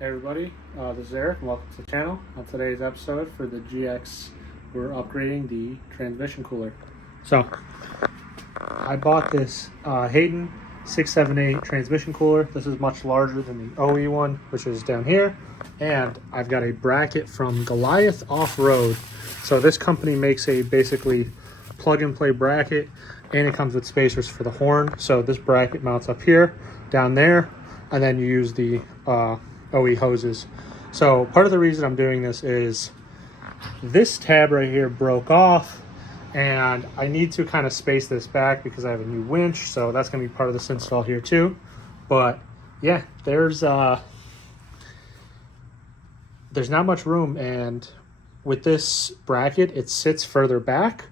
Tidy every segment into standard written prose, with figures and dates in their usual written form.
Hey everybody, this is Eric and welcome to the channel. On today's episode for the GX, we're upgrading the transmission cooler. So, I bought this Hayden 678 transmission cooler. This is much larger than the OE one, which is down here. And I've got a bracket from Goliath Off-Road. So this company makes a basically plug-and-play bracket, and it comes with spacers for the horn. So this bracket mounts up here, down there, and then you use the OE hoses. So part of the reason I'm doing this is this tab right here broke off, and I need to kind of space this back because I have a new winch, so that's going to be part of this install here too. But yeah, there's not much room, and with this bracket it sits further back.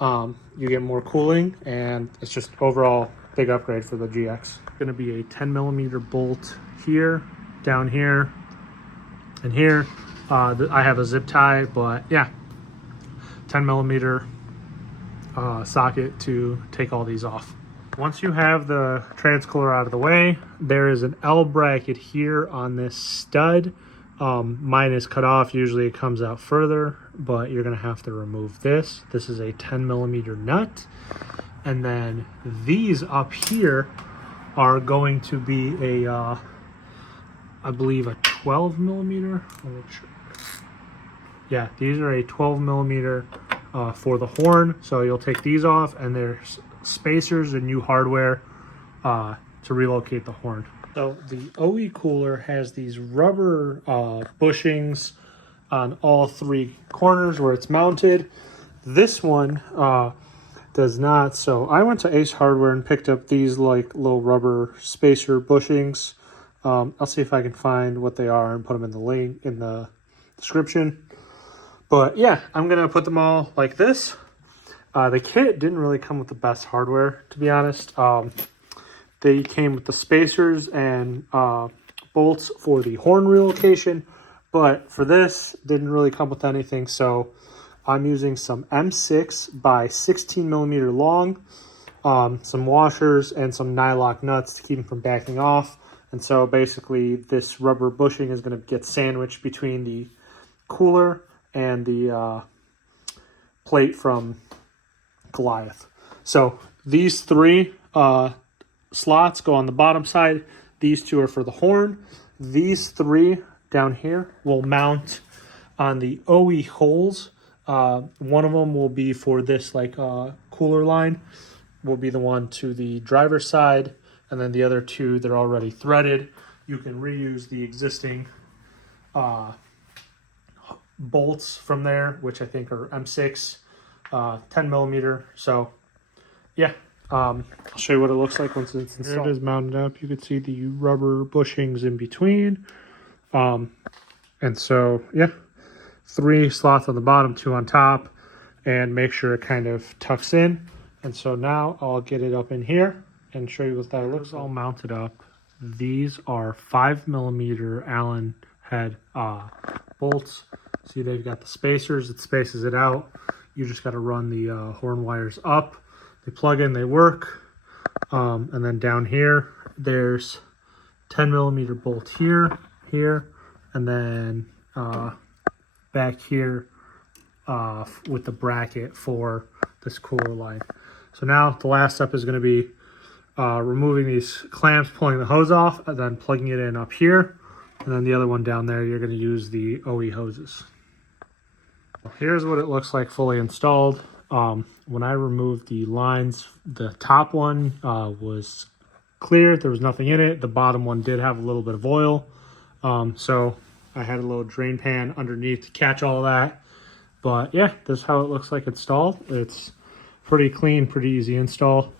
You get more cooling, and it's just overall big upgrade for the GX. Going to be a 10mm bolt here, down here, and here. I have a zip tie, but yeah, 10mm socket to take all these off. Once you have the transcooler out of the way, there is an L bracket here on this stud. Mine is cut off. Usually it comes out further, but you're gonna have to remove this. This is a 10mm nut, and then these up here are going to be a I believe a 12mm. Yeah, these are a 12mm for the horn. So you'll take these off, and there's spacers and new hardware to relocate the horn. So the OE cooler has these rubber bushings on all three corners where it's mounted. This one does not. So I went to Ace Hardware and picked up these like little rubber spacer bushings. I'll see if I can find what they are and put them in the link in the description. But yeah, I'm gonna put them all like this. The kit didn't really come with the best hardware, to be honest. They came with the spacers and bolts for the horn relocation, but for this, didn't really come with anything. So I'm using some M6 by 16mm long, some washers, and some nylock nuts to keep them from backing off. And so basically this rubber bushing is going to get sandwiched between the cooler and the plate from Goliath. So these three slots go on the bottom side. These two are for the horn. These three down here will mount on the OE holes. One of them will be for this like cooler line, will be the one to the driver's side. And then the other two, they're already threaded. You can reuse the existing bolts from there, which I think are M6, 10mm. So yeah, I'll show you what it looks like once it's installed. Here it is mounted up. You can see the rubber bushings in between. And so yeah, 3 slots on the bottom, 2 on top, and make sure it kind of tucks in. And so now I'll get it up in here and show you what that looks all mounted up. These are 5mm Allen head bolts. See, they've got the spacers, it spaces it out. You just got to run the horn wires up. They plug in, they work. And then down here, there's 10mm bolt here, and then back here with the bracket for this cooler line. So now the last step is going to be removing these clamps, pulling the hose off, and then plugging it in up here. And then the other one down there, you're going to use the OE hoses. Here's what it looks like fully installed. When I removed the lines, the top one was clear. There was nothing in it. The bottom one did have a little bit of oil. So I had a little drain pan underneath to catch all that. But yeah, this is how it looks like installed. It's pretty clean, pretty easy install.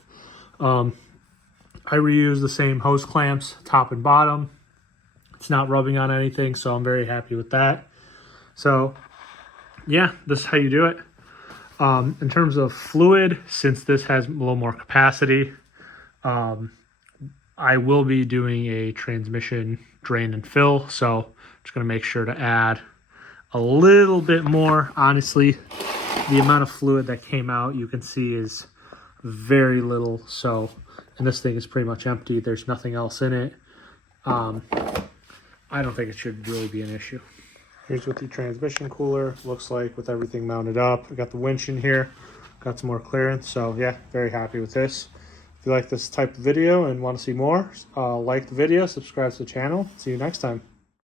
I reuse the same hose clamps, top and bottom. It's not rubbing on anything, so I'm very happy with that. So yeah, this is how you do it. In terms of fluid, since this has a little more capacity, I will be doing a transmission drain and fill. So just gonna make sure to add a little bit more. Honestly, the amount of fluid that came out, you can see, is very little. So, and this thing is pretty much empty. There's nothing else in it. I don't think it should really be an issue. Here's what the transmission cooler looks like with everything mounted up. We got the winch in here, got some more clearance. So yeah, very happy with this. If you like this type of video and want to see more, like the video, subscribe to the channel. See you next time.